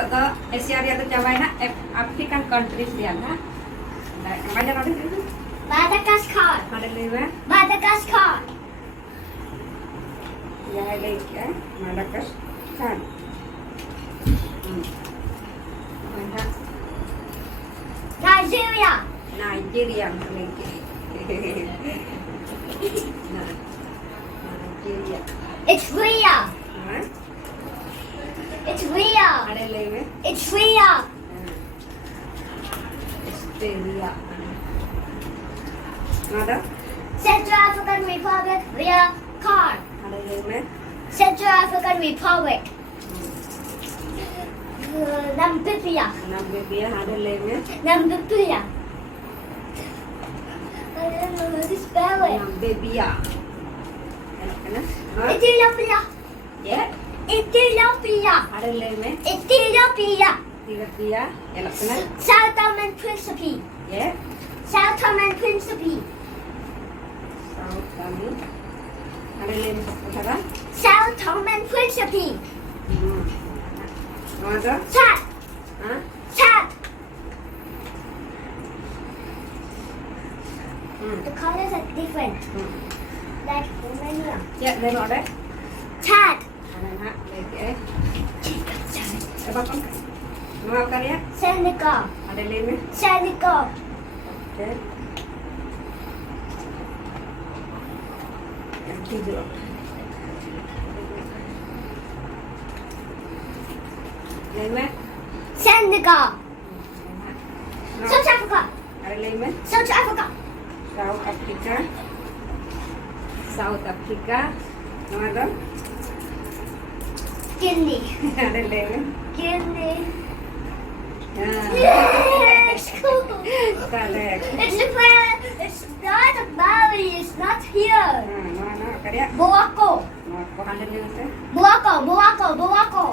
Nito to Asia dia tu cabai nak African countries dia nak. Banyak ada tu. Madagascar. Ada lewat. Madagascar. Ya ada ikan Madagascar. Mana? Nigeria. Nigeria lagi. Nigeria. It's real. Hah? It's real. Ada lewat. It's real. Australia. Ada? Central African Republic. Real car. Ada lewat. Central African Republic. Namibia. Namibia ada lewat. Namibia. I don't know how to spell it. Namibia. Kena? Ethiopia. Ya. Ethiopia. Ada lewat. Ethiopia. Ethiopia. Elok kena? South Ottoman Principe. Ya. South Ottoman Principe. South kami. Ada lewat apa? South Ottoman Principe. Ada? Chad. Hah? Chad. The colors are different. Like Romania. Ya, lewat ada. Chad. Ada nak lagi. Apa kau? Mau karya? Senegal. Ada lewat. Senegal. Okay. Yang tiga. Lewat. Senegal. South Africa. Ada lewat. South Africa. South Africa. South Africa. Ada? Guinea. Ada lewat. Guinea. Yes. Yes, cool. Correct. It's not a Bali. It's not here. Mana karya? Morocco. Mau ada lewat. Morocco. Morocco. Morocco.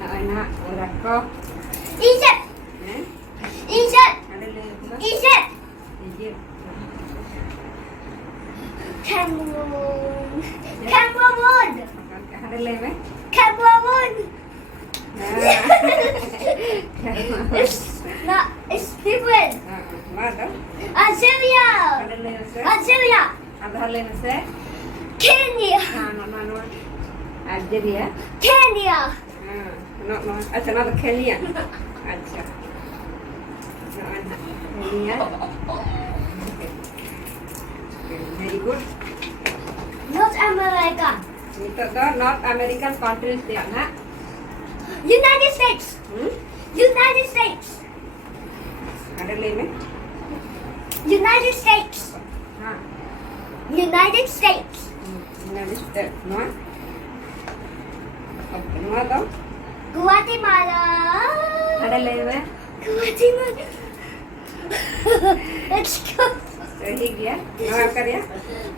Nak Morocco. Egypt. Egypt. Ada lewat. Egypt. Egypt. Cameroon. Cameroon. Ada lewat. Cameroon. It's different. Mana? Algeria. Ada lewat. Algeria. Ada lewat. Kenya. Mana? Algeria. Kenya. No. Acha nada Kenya. Acha. Kenya. Very good. North America. Itu tuh North American countries dia nak. United States. United States. Ada lewat. United States. United States. United States. No. Okay, no tu. Guatemala. Ada lewat. Guatemala. Let's go. Sahih dia. No karya.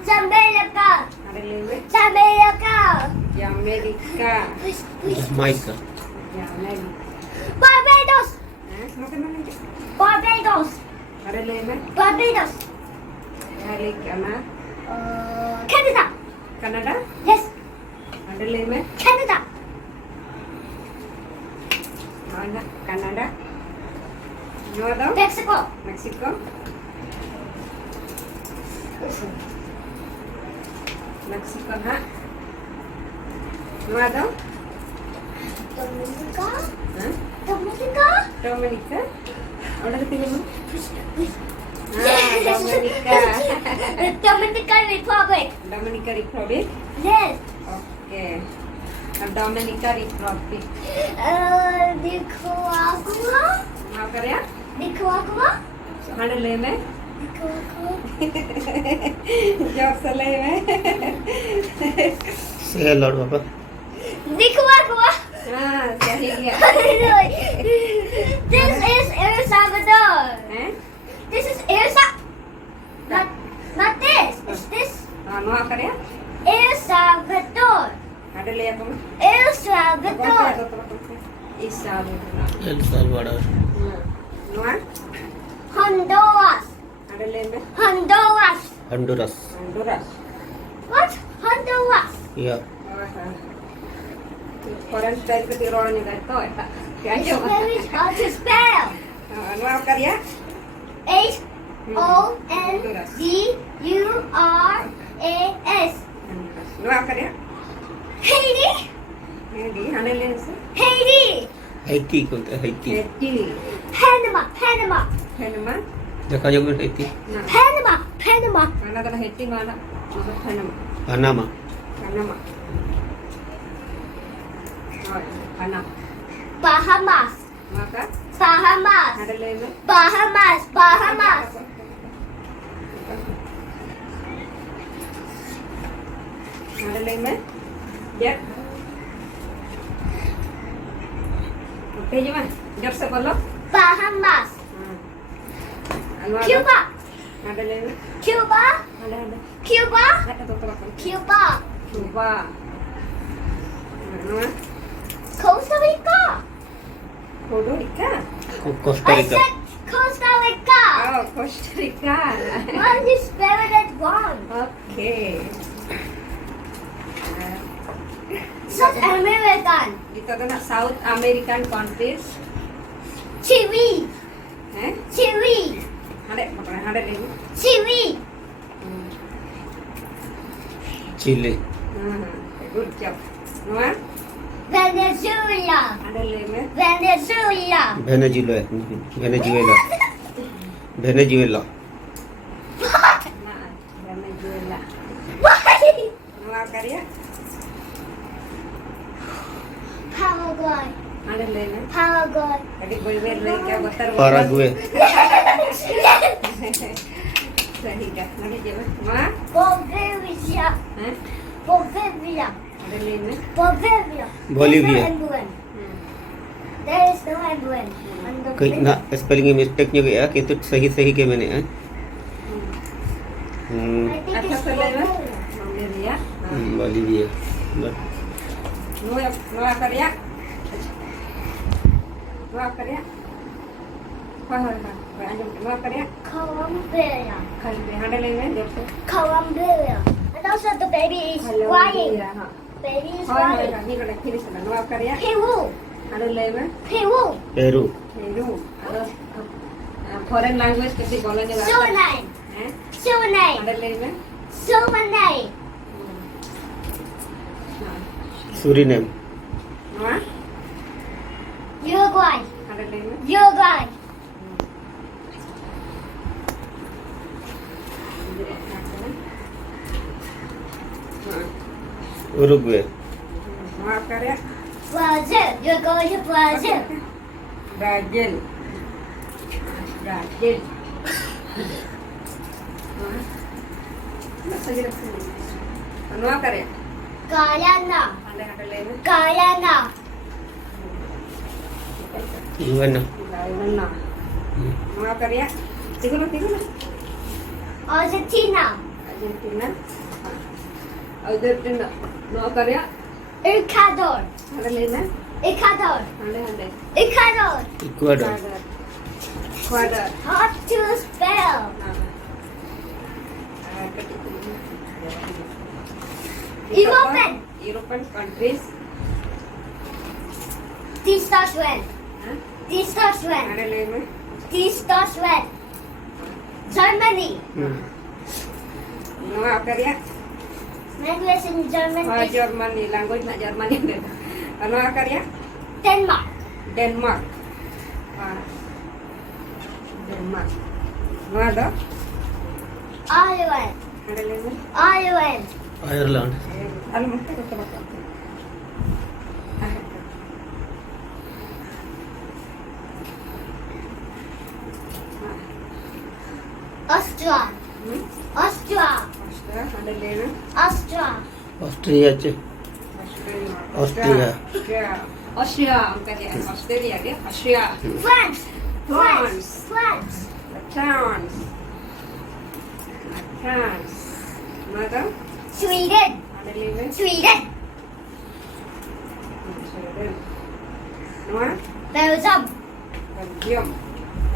Jamaica. Ada lewat. Jamaica. Amerika. Jamaica. Amerika. Barbados. Makan mana? Barbados. Ada lewat. Barbados. Hari mana? Canada. Canada. Yes. Ada lewat. Canada. Mana? Canada. No tu. Mexico. Mexico. Mexico nak. No tu. Dominica. Hah? Dominica. Dominica. Ada ketinggalan. Dominica. Dominican Republic. Dominica Republic. Yes. Okay. Dominica Republic. Nicaragua. Mau karya? Nicaragua. Ada lewat. Nicaragua. Jawab salah lewat. Say aloud, Papa. Nicaragua. Sahih dia. This is El Salvador. This is El Salvador. Not this. It's this. Mau karya? El Salvador. Ada lewat kamu? El Salvador. El Salvador. Nuan? Honduras. Ada lewat? Honduras. Honduras. Honduras. What? Honduras. Yeah. Foreign style ke tirolan juga itu eta. It's very hard to spell. Nu apa ya? HONDURAS. Nu apa ya? Haiti. Di hane lense. Haiti. Haiti बोलते हैं Haiti Haiti. Panama. Panama. Panama. देखा जाओगे Haiti Nah, Panama. Panama. mana kata Haiti mana? Panama. Panama Panama. Oh, Panama. Bahamas. Maka Bahamas. ada lense. Bahamas. Bahamas. Ada lense. Ya. Oke, gimana? Jawab sekolah. Bahamas. Anu ada? Cuba. Ada lense. Cuba. Ada. Cuba. Ada tutup. Cuba. Cuba. Anu? Costa Rica. Costa Rica. Costa I Rica said Costa Rica. Oh, Costa Rica. Why did you spell it wrong? Oke. South American. Itu kan South American countries. Chile. Chile. Ada lagi. Chile. Chile Good job. Noah? Venezuela. Ada lagi. Venezuela. Venezuela Venezuela Venezuela Nah, Venezuela. Why? Noah karya? Paraguay. Ada lagi. Paraguay. Tadi boleh lagi क्या बतर Paraguay सही क्या लगे जब माँ Bulgaria. हैं Bulgaria. ada lagi. Bulgaria. Bolivia. There's no emblem. There is no emblem. on the कहीं plate. ना spelling में मिस्टेक नहीं गया किंतु सही सही के मैंने हैं I think अच्छा it's कर लेना Bulgaria. Bulgaria. Bolivia Noah karya. Noah karya. Noah karya. Colombia. Ada lagi jawab se. Colombia. And also the baby is crying. Baby is crying. ini kada kiri sana. Noah karya. Peru. Ada lagi. Peru. Peru Peru. Ada foreign language kasi bolanya nggak ada. Suriname. Suriname. Ada lagi. Suriname. Suriname Noah. Uruguay. Ada lagi. Uruguay. Uruguay Noah karya. Brazil. You're going to Brazil. Brazil. Brazil. Noah karya. Guyana. Ada lagi. Guyana. UN Guyana. Noah karya. Tiga. Argentina. Argentina. Argentina. Noah karya. Ecuador. Ada lagi. Ecuador. Ada. Ecuador. Ecuador Ecuador. Hard to spell. European. European countries. This starts when? This starts when? Ada lagi. This starts when? Germany. Noah karya. Language in German is Germany. Language nak Germany. Noah karya. Denmark. Denmark. Denmark. Noah ada. Ireland. Ada lagi. Ireland. Ireland Alam mo ito ba? Austria. Austria. Ada lagi. Austria. Austria चे Austria. Austria. Angkat ya. Australia dia. Austria. France. France. France. France. France. Mana? Sweden. Ada lagi. Sweden. Sweden. Noah? Belgium. Belgium.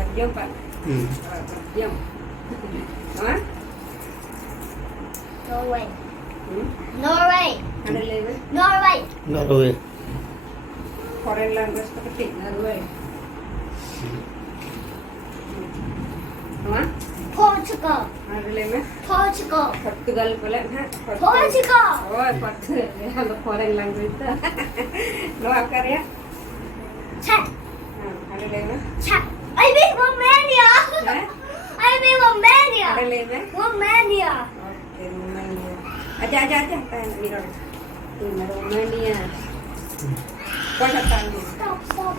Belgium Pak. Belgium. Noah? Norway. Norway. Ada lagi. Norway. Norway foreign language ko ketik na gue. Apa? Portugal. Ada lagi? Portugal. Portugal boleh ha? Portugal. Oh, Portugal. Hello foreign language tu. Lo apa ya? Czech. Ada lagi? Czech. I mean Romania. Hah? I mean Romania. Ada lagi? Romania. Okay, Romania. Aja. Tanya Mira. Ini Romania. Kau dah tahu. Stop.